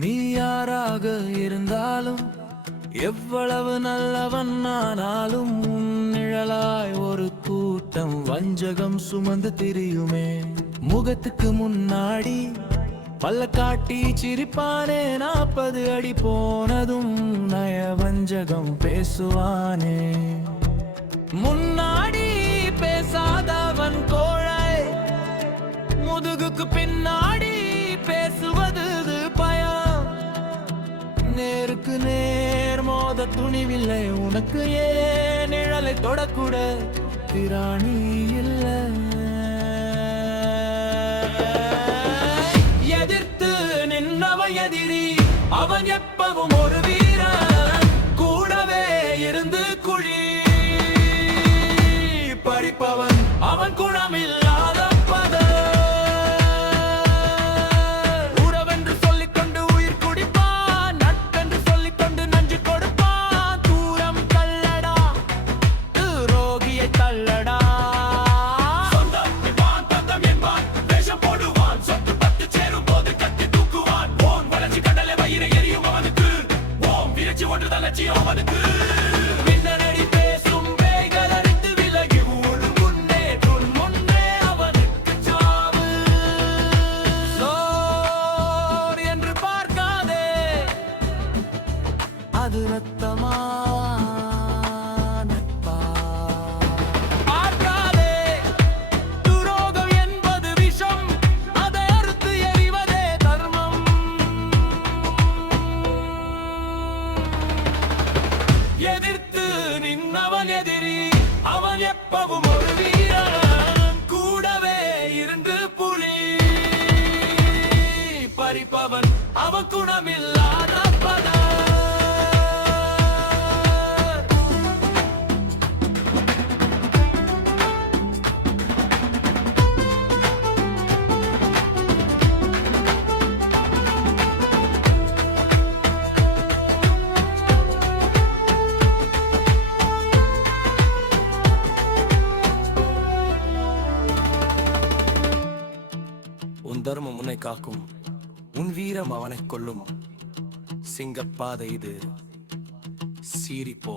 நீ யாராக இருந்தாலும் எவ்வளவு நல்லவன் ஆனாலும் உன் நிழலாய் ஒரு கூட்டம் வஞ்சகம் சுமந்து திரியுமே. முகத்துக்கு முன்னாடி பல்ல காட்டி சிரிப்பானே, 40 அடி போனதும் நய வஞ்சகம் பேசுவானே. முன்னாடி பேசாதவன் கோழை, முதுகுக்கு பின்னாடி பேசுவது பயம். நேருக்கு நேர் மோத துணிவில்லை உனக்கு, ஏன் நிழலை தொடக்கூட திராணி இல்லை. எதிர்த்து நின்னவ எதிரி, அவன் எப்பவும் ஒரு வீரன். கூடவே இருந்து குழி பறிப்பவன் அவன் குணமில்லாத அது ரத்தமா நட்பா? பார்க்காதே, துரோகம் என்பது விஷம், அதை அறுத்து எறிவதே தர்மம். எதிர்த்து நின்னவன் எதிரி, அவன் எப்பவும் ஒரு வீரன். கூடவே இருந்து புலி பறிப்பவன் அவன் குணமில்லாத பதம். உன் தர்மம் உன்னை காக்கும், உன் வீரம் அவனை கொல்லும். சிங்கப்பாதை இது, சீரிப்போ.